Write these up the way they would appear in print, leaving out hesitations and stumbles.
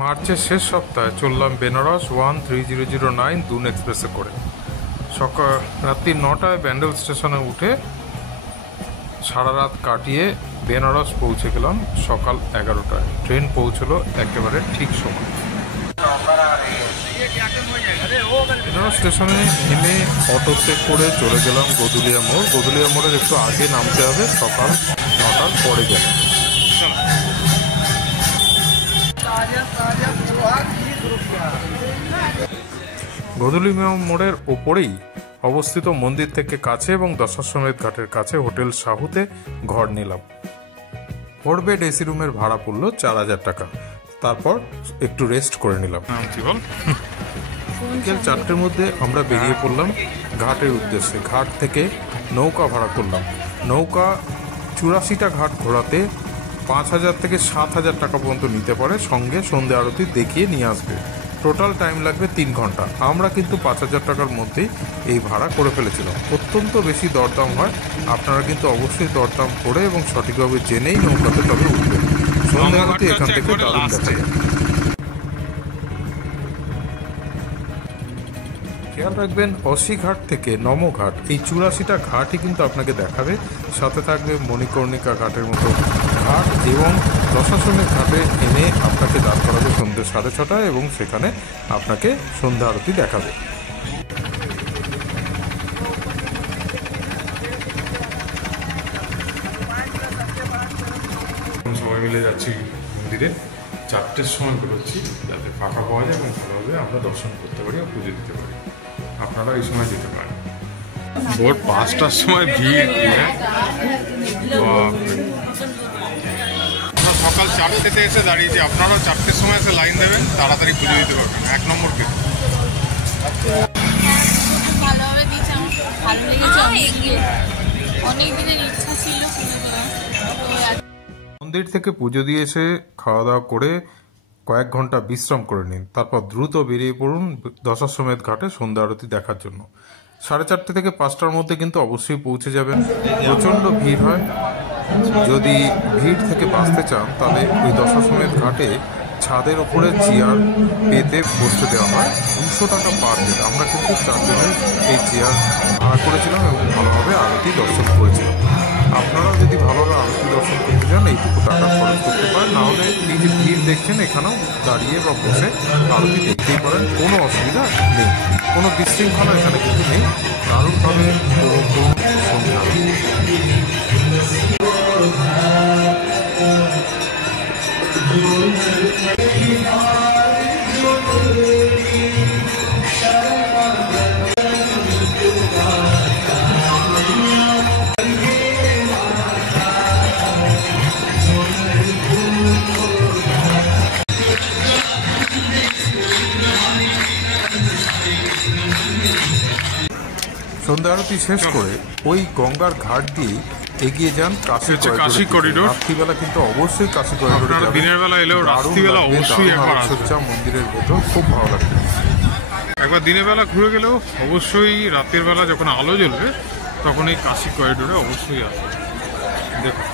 মার্চের শেষ সপ্তাহে চললাম বেনারস 13009 দুন এক্সপ্রেসে করে। সকাল রাত্রি 9টায় ব্যান্ডেল স্টেশনে উঠে সারা রাত কাটিয়ে বেনারস পৌঁছে গেলাম সকাল 11টায়। ট্রেন পৌঁছলো একেবারে ঠিক সময়। বেনারস স্টেশনে নেমে অটোতে করে চলে গেলাম গদুলিয়া মোড়। গদুলিয়া মোড়ের একটু আগে নামতে হবে, সকাল 9টার পরে গেলে। গদুলিয়া মোড়ের ওপরেই অবস্থিত মন্দির থেকে কাছে এবং দশাশ্বমেধ ঘাটের কাছে হোটেল সাহুতে ঘর নিলাম। 4 বেড এসি রুমের ভাড়া পড়লো 4000 টাকা। তারপর একটু রেস্ট করে নিলাম। বিকেল 4টের মধ্যে আমরা বেরিয়ে পড়লাম ঘাটের উদ্দেশ্যে। ঘাট থেকে নৌকা ভাড়া করলাম। নৌকা 84টা ঘাট ঘোরাতে 5000 থেকে 7000 টাকা পর্যন্ত নিতে পারে, সঙ্গে সন্ধ্যে আরতি দেখিয়ে নিয়ে আসবে। টোটাল টাইম লাগবে 3 ঘন্টা। আমরা কিন্তু 5000 টাকার মধ্যেই এই ভাড়া করে ফেলেছিলাম। অত্যন্ত বেশি দরদাম হয়, আপনারা কিন্তু অবশ্যই দরদাম করে এবং সঠিকভাবে জেনেই নৌকাতে তবে উঠবেন। সন্ধ্যে আরতি এখান থেকে দারুণ দেখা যায়। খেয়াল রাখবেন, অসিঘাট থেকে নমঘাট এই 84টা ঘাটই কিন্তু আপনাকে দেখাবে। সাথে থাকবে মণিকর্ণিকা ঘাটের মতো ঘাট এবং দশাশ্বমেধ ঘাটে এনে আপনাকে দাঁড় করাবে সন্ধ্যে 6:30টায় এবং সেখানে আপনাকে সন্ধ্যা আরতি দেখাবে। সবাই মিলে যাচ্ছি মন্দিরে। 4টের সময় বেরোচ্ছি যাতে ফাঁকা পাওয়া যায় এবং ভালোভাবে আমরা দর্শন করতে পারি ও পুজো দিতে পারি। আপনারা এই সময় যেতে পারেন। ভোর 5টার সময় ভিড়। আমরা সকাল 4টেতে এসে দাঁড়িয়েছি, আপনারাও 4টের সময় এসে লাইন দেবেন, তাড়াতাড়ি পুজো দিতে পারবেন। 1 নম্বর ভিড়। মন্দির থেকে পুজো দিয়ে এসে খাওয়া দাওয়া করে কয়েক ঘন্টা বিশ্রাম করে নিন। তারপর দ্রুত বেরিয়ে পড়ুন দশাশ্বমেধ ঘাটে সন্ধ্যা আরতি দেখার জন্য। 4:30 থেকে 5টার মধ্যে কিন্তু অবশ্যই পৌঁছে যাবেন। প্রচণ্ড ভিড় হয়। যদি ভিড় থেকে বাঁচতে চান তাহলে ওই দশাশ্বমেধ ঘাটে ছাদের ওপরে চেয়ার পেতে বসতে দেওয়া হয়। 200 টাকা পার হেড। আমরা কিন্তু 4 জনের এই চেয়ার ভাড়া করেছিলাম এবং ভালোভাবে আরতি দর্শন করেছিলাম। আপনারাও যদি ভালোভাবে আরতি দর্শন করতে চান এইটুকু টাকা খরচ করতে পারেন, নাহলে এই যে ভিড় দেখছেন এখানেও দাঁড়িয়ে বা বসে আরতি দেখতেই পারেন, কোনো অসুবিধা নেই। কোনো বিশৃঙ্খলা এখানে কিন্তু নেই। দারুণভাবে উপভোগ করুন সন্ধ্যা আরতি। সন্ধ্যা আরতি শেষ করে ওই গঙ্গার ঘাট দিয়ে এগিয়ে যান কাশী করিডোর। রাত্রিবেলা কিন্তু অবশ্যই কাশী করিডোরে যাবেন। দিনের বেলা এলেও রাত্রিবেলা অবশ্যই একবার আসবেন। মন্দিরের ভেতর খুব ভালো লাগবে। একবার দিনের বেলা ঘুরে গেলেও অবশ্যই রাতের বেলা যখন আলো জ্বলবে তখন এই কাশী করিডোরে অবশ্যই আসবে। দেখুন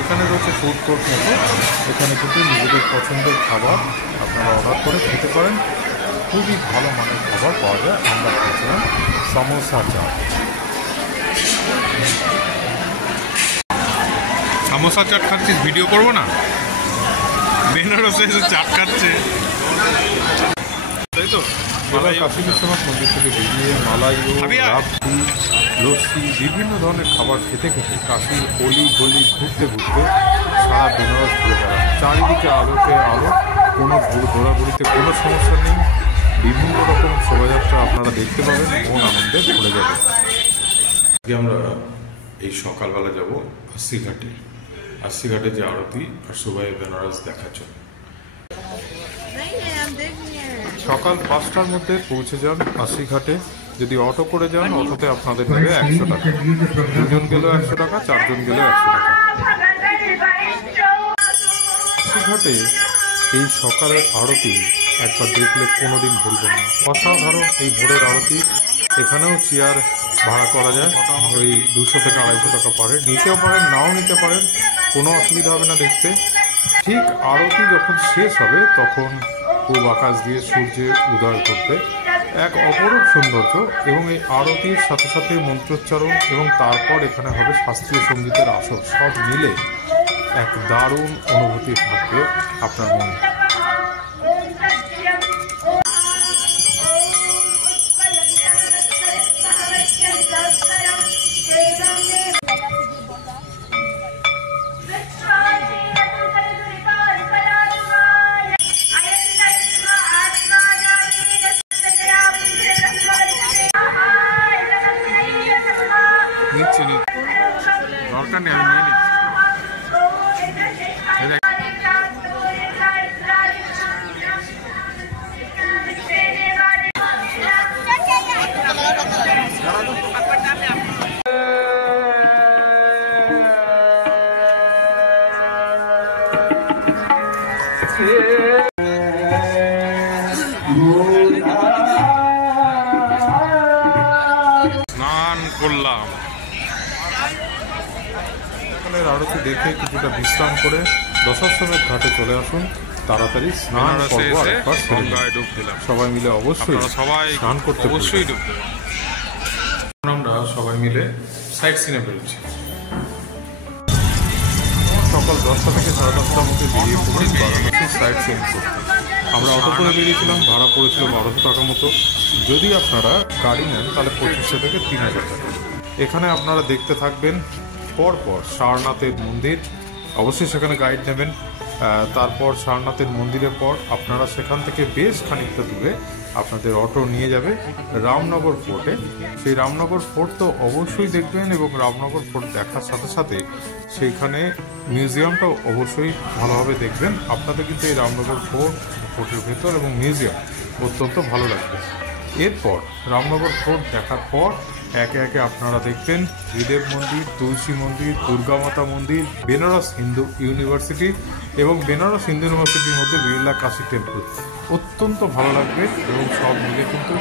এখানে রয়েছে ফুড কোর্ট মতো। এখানে কিন্তু নিজেদের পছন্দের খাবার আপনারা অর্ডার করে খেতে পারেন। খুবই ভালো মানের খাবার পাওয়া যায়। আমরা খেয়েছিলাম সমোসা চাট। সমোসা চাট খাচ্ছিস, ভিডিও করবো না? বেনারসে এসে চাট খাচ্ছে, তাই তো? এবার কাশী বিশ্বনাথ মন্দির থেকে বেরিয়ে মালাইও, রাবড়ি, লস্যি বিভিন্ন ধরনের খাবার খেতে খেতে কাশীর অলি গলি ঘুরতে ঘুরতে সারা বেনারস ঘুরে বেড়ান। চারিদিকে আলোকে আলো, কোনো ঘোরাঘুরিতে কোনো সমস্যা নেই। বিভিন্ন রকম শোভাযাত্রা আপনারা দেখতে পাবেন, মন আনন্দে ভরে যাবে। আজকে আমরা এই সকালবেলা যাব আশিঘাটে। আশিঘাটে যে আরতি আর শোভায় বেনারস দেখার জন্য সকাল 5টার মধ্যে পৌঁছে যান আশিঘাটে। যদি অটো করে যান অটোতে আপনাদের নেবে 100 টাকা, 2জন গেলেও 100 টাকা, 4জন গেলেও 100 টাকা। আশিঘাটে এই সকালের আরতি একবার দেখলে কোনোদিন ভুলবেন না। অসাধারণ এই ভোরের আরতি। এখানেও চেয়ার ভাড়া করা যায়, ওই 200 থেকে 250 টাকা পারে। নিতেও পারেন, নাও নিতে পারেন, কোনো অসুবিধা হবে না দেখতে। ঠিক আরতি যখন শেষ হবে তখন পূব আকাশ দিয়ে সূর্যের উদয় করবে, এক অপরূপ সৌন্দর্য। এবং এই আরতির সাথে সাথে মন্ত্রোচ্চারণ এবং তারপর এখানে হবে শাস্ত্রীয় সঙ্গীতের আসর, সব মিলে এক দারুণ অনুভূতি থাকবে আপনার মনে। দরকার নেই, আমি নিয়ে নিচ্ছি। স্নান করলাম, সকালের আরতি দেখে কিছুটা বিশ্রাম করে দশাশ্বমেধ ঘাটে চলে আসুন। তাড়াতাড়ি স্নান করব, সবাই মিলে অবশ্যই স্নান করতে। অবশ্যই আমরা সবাই মিলে সাইট সিনে বেরোচ্ছি। সকাল 10টা থেকে 10:30টার মধ্যে বেরিয়ে পড়ি বারাণসী সাইট সিন করতে। আমরা অটো করে বেরিয়েছিলাম, ভাড়া পড়েছিল 1200 টাকা মতো। যদি আপনারা গাড়ি নেন তাহলে 2500 থেকে 3000 টাকা। এখানে আপনারা দেখতে থাকবেন পরপর সারনাথের মন্দির, অবশ্যই সেখানে গাইড নেবেন। তারপর সারনাথের মন্দিরের পর আপনারা সেখান থেকে বেশ খানিকটা দূরে আপনাদের অটো নিয়ে যাবে রামনগর ফোর্টে। সেই রামনগর ফোর্ট তো অবশ্যই দেখবেন, এবং রামনগর ফোর্ট দেখার সাথে সাথে সেইখানে মিউজিয়ামটাও অবশ্যই ভালোভাবে দেখবেন। আপনাদের কিন্তু এই রামনগর ফোর্টের ভেতর এবং মিউজিয়াম অত্যন্ত ভালো লাগবে। এরপর রামনগর ফোর্ট দেখার পর একে একে আপনারা দেখবেন শ্রীদেব মন্দির, তুলসী মন্দির, দুর্গা মাতা মন্দির, বেনারস হিন্দু ইউনিভার্সিটি এবং বেনারস হিন্দু ইউনিভার্সিটির মধ্যে বিড়লা কাশী টেম্পল। অত্যন্ত ভালো লাগবে এবং সব মিলে কিন্তু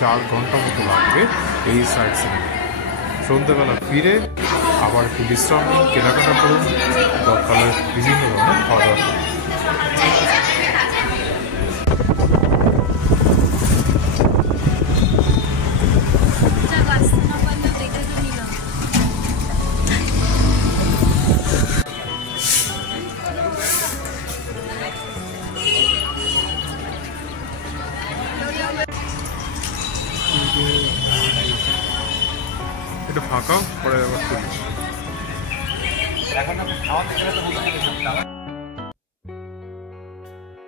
4 ঘন্টা মতো লাগবে এই সাইট সিনে। সন্ধ্যেবেলা ফিরে আবার একটু বিশ্রাম নিন, কেনাকাটা করুন, দরকারে বিভিন্ন ধরনের খাওয়া দাওয়া করুন। এটা ফাঁকা পরে আবার তুলিস।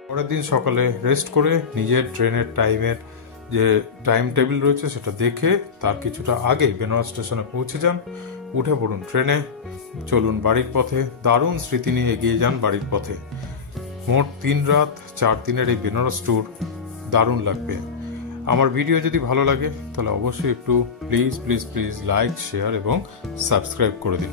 পরের দিন সকালে রেস্ট করে নিজের ট্রেনের টাইমের যে টাইম টেবিল রয়েছে সেটা দেখে তার কিছুটা আগে বেনারস স্টেশনে পৌঁছে যান। উঠে পড়ুন ট্রেনে, চলুন বাড়ির পথে। দারুণ স্মৃতি নিয়ে এগিয়ে যান বাড়ির পথে। মোট 3 রাত 4 দিনের এই বেনারস ট্যুর দারুণ লাগবে। আমার ভিডিও যদি ভালো লাগে তাহলে অবশ্যই একটু প্লিজ লাইক, শেয়ার এবং সাবস্ক্রাইব করে দিন।